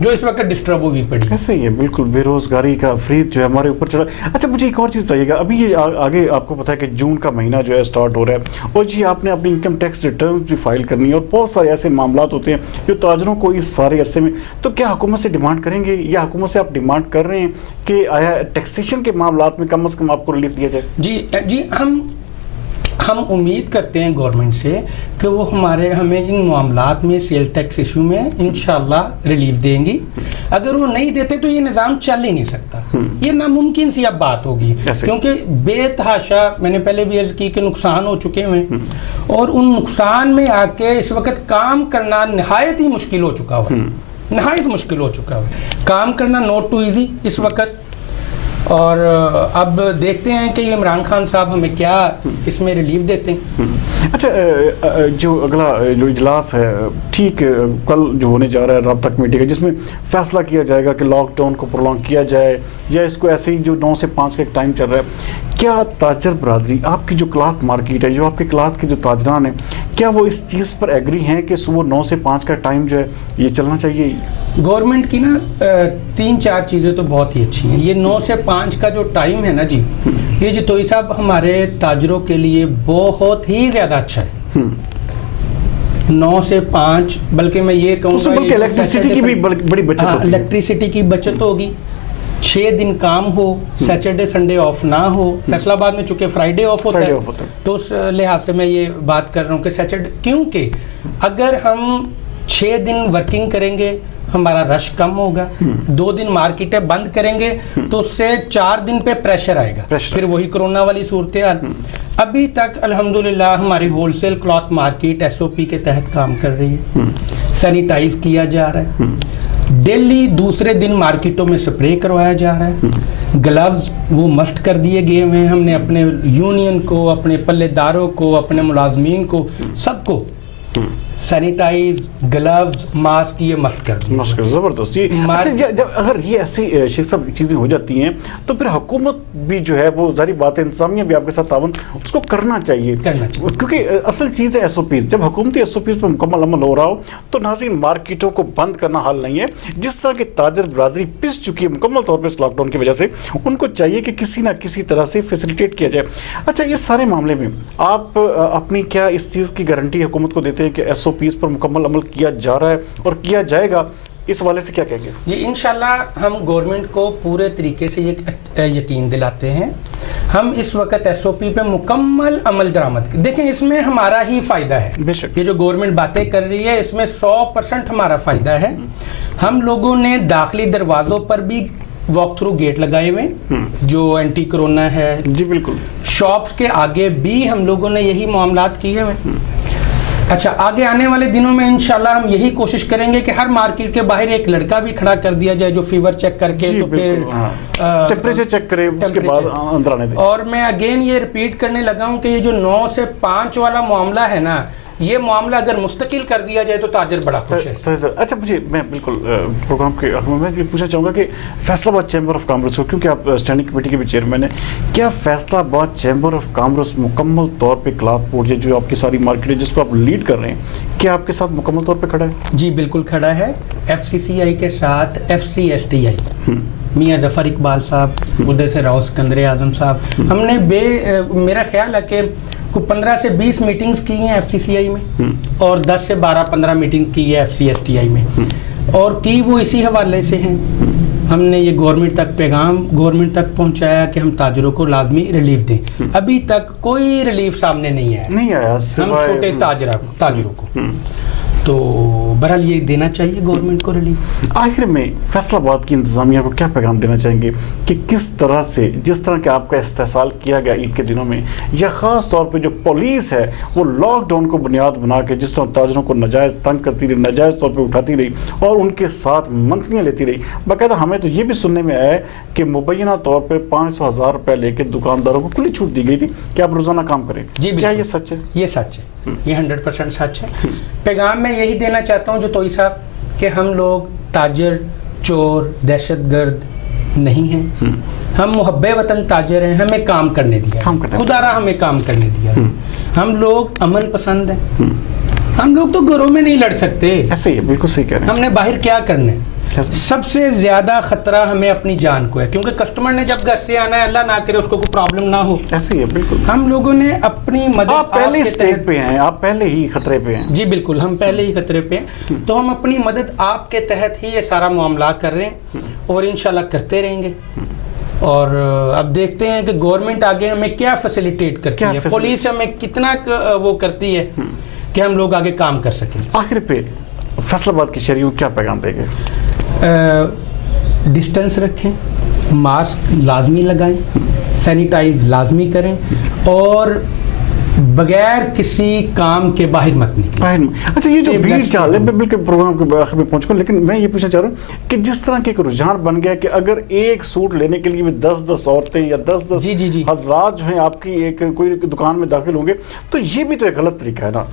جو اس وقت ڈسٹرب ہوئی پڑی. ایسے ہی ہے بالکل, بے روزگاری کا فرید جو ہے ہمارے اوپر چڑھا. اچھا مجھے ایک اور چیز بتائیے گا, ابھی یہ آگے آپ کو پتا ہے کہ جون کا مہینہ جو ہے اسٹارٹ ہو رہا ہے, اور جی آپ نے اپنی انکم ٹیکس ریٹرن بھی فائل کرنی ہے, اور بہت سارے ایسے معاملات ہوتے ہیں جو تاجروں کو اس سارے عرصے میں, تو کیا حکومت سے ڈیمانڈ کریں گے یا حکومت سے آپ ڈیمانڈ کر رہے ہیں کہ آیا ٹیکسیشن کے معاملات میں کم از کم آپ کو ریلیف دیا جائے؟ جی ہم امید کرتے ہیں گورنمنٹ سے کہ وہ ہمیں ان معاملات میں سیل ٹیکس ایشو میں انشاءاللہ ریلیف دیں گی. اگر وہ نہیں دیتے تو یہ نظام چل ہی نہیں سکتا, یہ ناممکن سی اب بات ہوگی, کیونکہ بے تحاشا میں نے پہلے بھی عرض کی کہ نقصان ہو چکے ہیں, اور ان نقصان میں آ کے اس وقت کام کرنا نہایت ہی مشکل ہو چکا ہوا ہے, نہایت مشکل ہو چکا ہے کام کرنا, نوٹ ٹو ایزی اس وقت. اور اب دیکھتے ہیں کہ یہ عمران خان صاحب ہمیں کیا اس میں ریلیف دیتے ہیں. اچھا جو اگلا جو اجلاس ہے ٹھیک کل جو ہونے جا رہا ہے رابطہ کمیٹی کا, جس میں فیصلہ کیا جائے گا کہ لاک ڈاؤن کو پرولونگ کیا جائے یا اس کو ایسے ہی جو 9 سے 5 کا ایک ٹائم چل رہا ہے, کیا تاجر برادری, آپ کی جو کلاتھ مارکیٹ ہے, جو آپ کے کلاتھ کے جو تاجران ہیں, کیا وہ اس چیز پر ایگری ہیں کہ صبح 9 سے 5 کا ٹائم جو ہے یہ چلنا چاہیے؟ گورنمنٹ کی نا 3-4 چیزیں تو بہت ہی اچھی ہیں. یہ 9 سے 5 کا جو ٹائم ہے نا جی, یہ جتوئی صاحب ہمارے تاجروں کے لیے بہت ہی زیادہ اچھا ہے. 9 سے 5, بلکہ میں یہ کہوں گا الیکٹریسٹی کی بھی بڑی بچت ہوتی ہے, الیکٹریسٹی کی بچت ہوگی, 6 دن کام ہو, سیٹرڈے سنڈے آف نہ ہو. فیصل آباد میں چونکہ فرائیڈے آف ہوتا ہے تو اس لحاظ سے میں یہ بات کر رہا ہوں کہ سیٹرڈے, کیونکہ اگر ہم 6 دن ورکنگ کریں گے ہمارا رش کم ہوگا, 2 دن مارکیٹیں بند کریں گے تو اس سے 4 دن پہ پریشر آئے گا, پھر وہی کرونا والی صورتحال. ابھی تک الحمدللہ ہماری wholesale cloth market SOP کے تحت کام کر رہی ہے, سینیٹائز کیا جا رہا ہے, ڈیلی دوسرے دن مارکیٹوں میں سپرے کروایا جا رہا ہے, گلوز وہ مسٹ کر دیے گئے ہیں. ہم نے اپنے یونین کو, اپنے پلے داروں کو, اپنے ملازمین کو, سب کو سینیٹائز, گلوز, ماسک یہ مسٹ کر دیا. زبردست. اچھا جب اگر یہ ایسی شیخ صاحب چیزیں ہو جاتی ہیں تو پھر حکومت بھی جو ہے وہ ظاہری بات ہے, انتظامیہ بھی آپ کے ساتھ تعاون اس کو کرنا چاہیے, کیونکہ اصل چیز ہے SOPs. جب حکومتی SOPs پر مکمل عمل ہو رہا ہو تو ناظرین مارکیٹوں کو بند کرنا حل نہیں ہے. جس طرح کہ تاجر برادری پس چکی ہے مکمل طور پر اس لاک ڈاؤن کی وجہ سے, ان کو چاہیے کہ کسی نہ کسی طرح سے فیسیلیٹیٹ کیا جائے. اچھا اس سارے معاملے میں آپ اپنی کیا اس چیز کی گارنٹی حکومت کو دیتے ہیں کہ SOPs پر مکمل عمل کیا جا رہا ہے اور کیا جائے گا؟ اس حوالے سے کیا کہیں گے؟ جی انشاءاللہ ہم گورنمنٹ کو پورے طریقے سے یہ یقین دلاتے ہیں. ہم اس وقت SOP پہ مکمل عمل درآمد, دیکھیں اس میں ہمارا ہی فائدہ ہے. یہ جو گورنمنٹ باتیں کر رہی ہے اس میں 100% ہمارا فائدہ ہے. ہم لوگوں نے داخلی دروازوں پر بھی واک تھرو گیٹ لگائے ہوئے جو اینٹی کرونا ہے. جی بالکل. شاپس کے آگے بھی ہم لوگوں نے یہی معاملات کیے ہوئے. اچھا آگے آنے والے دنوں میں انشاءاللہ ہم یہی کوشش کریں گے کہ ہر مارکیٹ کے باہر ایک لڑکا بھی کھڑا کر دیا جائے جو فیور چیک کر کے تو پھر ٹیمپریچر چیک کرے, اس کے بعد اندر آنے دے. اور میں اگین یہ ریپیٹ کرنے لگا ہوں کہ یہ جو 9 سے 5 والا معاملہ ہے نا, یہ معاملہ اگر مستقل کر دیا جائے تو تاجر بڑا خوش ہے. اچھا میں بالکل پروگرام کے میں یہ پوچھنا چاہوں گا کہ فیصل آباد چیمبر آف کامرس کو, کیونکہ آپ اسٹینڈنگ کمیٹی کے بھی چیئرمین ہیں, کیا فیصل آباد چیمبر آف کامرس مکمل طور پہ کلاتھ پورٹ جو آپ کی ساری مارکیٹ ہے جس کو آپ لیڈ کر رہے ہیں, کیا آپ کے ساتھ مکمل طور پہ کھڑا ہے؟ جی بالکل کھڑا ہے. FCCI کے ساتھ FCSTI میاں ظفر اقبال صاحب, ادھر سے راؤ سکندر اعظم صاحب, ہم نے میرا خیال ہے کہ 15 سے 20 میٹنگز کی ہیں FCCI میں, اور 10 سے 12-15 میٹنگز کی ہے FCSTI میں, اور کی وہ اسی حوالے سے ہیں. ہم نے یہ گورنمنٹ تک پیغام گورنمنٹ تک پہنچایا کہ ہم تاجروں کو لازمی ریلیف دیں. ابھی تک کوئی ریلیف سامنے نہیں آیا ہم چھوٹے تاجروں کو, تو بہرحال یہ دینا چاہیے گورنمنٹ کو ریلیف. آخر میں فیصل آباد کی انتظامیہ کو کیا پیغام دینا چاہیں گے کہ کس طرح سے, جس طرح کہ آپ کا استحصال کیا گیا عید کے دنوں میں, یا خاص طور پہ جو پولیس ہے وہ لاک ڈاؤن کو بنیاد بنا کے جس طرح تاجروں کو ناجائز تنگ کرتی رہی, ناجائز طور پہ اٹھاتی رہی اور ان کے ساتھ منفیاں لیتی رہی. باقاعدہ ہمیں تو یہ بھی سننے میں آیا ہے کہ مبینہ طور پہ 500,000 روپے لے کے دکانداروں کو کھلی چھوٹ دی گئی تھی کہ آپ روزانہ کام کریں. جی کیا یہ سچ ہے؟ یہ سچ ہے, یہ 100% سچ ہے. پیغام میں یہی دینا چاہتا ہوں جو توئی صاحب کہ ہم لوگ تاجر, چور, دہشت گرد نہیں ہیں. ہم محب وطن تاجر ہیں, ہمیں کام کرنے دیا, خدا را ہمیں کام کرنے دیا. ہم لوگ امن پسند ہیں, ہم لوگ تو گھروں میں نہیں لڑ سکتے. ایسے ہی بالکل صحیح کہہ رہے ہیں. ہم نے باہر کیا کرنا ہے؟ سب سے زیادہ خطرہ ہمیں اپنی جان کو ہے, کیونکہ کسٹمر نے جب گھر سے آنا ہے, اللہ نہ کرے اس کو کوئی پرابلم نہ ہو. ایسے ہی ہے بالکل. ہم لوگوں نے اپنی مدد, آپ پہلے اسٹیج پہ ہیں, آپ پہلے ہی خطرے پہ ہیں. جی بالکل, ہم پہلے ہی خطرے پہ ہیں, تو ہم اپنی مدد آپ کے تحت ہی یہ سارا معاملات کر رہے ہیں اور انشاءاللہ کرتے رہیں گے. اور اب دیکھتے ہیں کہ گورنمنٹ آگے ہمیں کیا فیسیلیٹیٹ کرتی ہے, پولیس ہمیں کتنا وہ کرتی ہے کہ ہم لوگ آگے کام کر سکیں. آخر پہ فیصل آباد کے شہریوں کیا پیغام دیں گے؟ ڈسٹنس رکھیں, ماسک لازمی لگائیں, سینیٹائز لازمی کریں, اور بغیر کسی کام کے باہر مت نکلیں. اچھا, یہ جو بھیڑ چال ہے, میں بالکل پروگرام کے آخر میں پہنچ گا, لیکن میں یہ پوچھنا چاہ رہا ہوں کہ جس طرح کے ایک رجحان بن گیا کہ اگر ایک سوٹ لینے کے لیے بھی 10 عورتیں یا 10 حضرات جو ہیں آپ کی ایک کوئی دکان میں داخل ہوں گے, تو یہ بھی تو ایک غلط طریقہ ہے نا.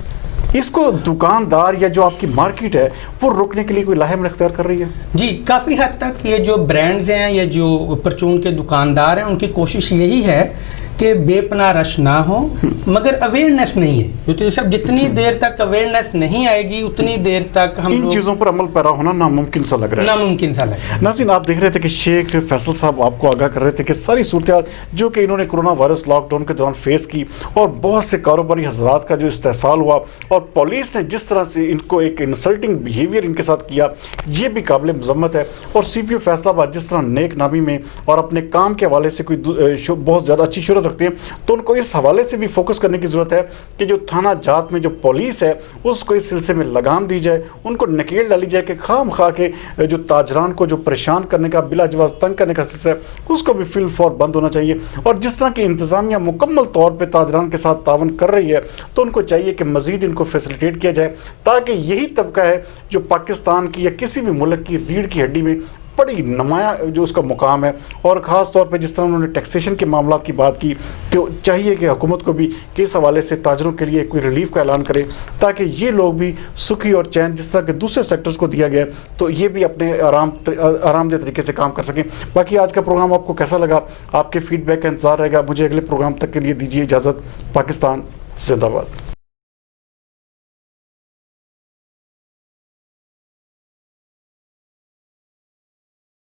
اس کو دکاندار یا جو آپ کی مارکیٹ ہے وہ روکنے کے لیے کوئی لاہم اختیار کر رہی ہے؟ جی کافی حد تک یہ جو برانڈز ہیں یا جو پرچون کے دکاندار ہیں, ان کی کوشش یہی ہے کہ بے پناہ رش نہ ہو, مگر اویئرنیس نہیں ہے. کیونکہ صاحب جتنی دیر تک اویئرنیس نہیں آئے گی اتنی دیر تک ہم ان چیزوں پر عمل پیرا ہونا ناممکن سا لگ رہا ہے. ناممکن سا لگ رہا ہے. ناظرین, آپ دیکھ رہے تھے کہ شیخ فیصل صاحب آپ کو آگاہ کر رہے تھے کہ ساری صورتحال جو کہ انہوں نے کرونا وائرس لاک ڈاؤن کے دوران فیس کی, اور بہت سے کاروباری حضرات کا جو استحصال ہوا, اور پولیس نے جس طرح سے ان کو ایک انسلٹنگ بیہیویئر ان کے ساتھ کیا, یہ بھی قابل مذمت ہے. اور سی پی او فیصل آباد جس طرح نیک نامی میں اور اپنے کام کے حوالے سے کوئی بہت زیادہ اچھی شہرت رکھتے ہیں, تو ان کو اس حوالے سے بھی فوکس کرنے کی ضرورت ہے کہ جو تھانہ جات میں جو پولیس ہے اس کو اس سلسلے میں لگام دی جائے, ان کو نکیل ڈالی جائے کہ خام خواہ کے جو تاجران کو جو پریشان کرنے کا, بلا جواز تنگ کرنے کا سلسلہ ہے, اس کو بھی فی الفور بند ہونا چاہیے. اور جس طرح کی انتظامیہ مکمل طور پہ تاجران کے ساتھ تعاون کر رہی ہے, تو ان کو چاہیے کہ مزید ان کو فیسیلیٹیٹ کیا جائے, تاکہ یہی طبقہ ہے جو پاکستان کی یا کسی بھی ملک کی ریڑھ کی ہڈی میں بڑی نمایاں جو اس کا مقام ہے. اور خاص طور پہ جس طرح انہوں نے ٹیکسیشن کے معاملات کی بات کی, کہ چاہیے کہ حکومت کو بھی اس حوالے سے تاجروں کے لیے کوئی ریلیف کا اعلان کرے, تاکہ یہ لوگ بھی سکھی اور چین جس طرح کے دوسرے سیکٹرز کو دیا گیا تو یہ بھی اپنے آرام دہ طریقے سے کام کر سکیں. باقی آج کا پروگرام آپ کو کیسا لگا, آپ کے فیڈ بیک کا انتظار رہے گا. مجھے اگلے پروگرام تک کے لیے دیجیے اجازت. پاکستان زندہ باد.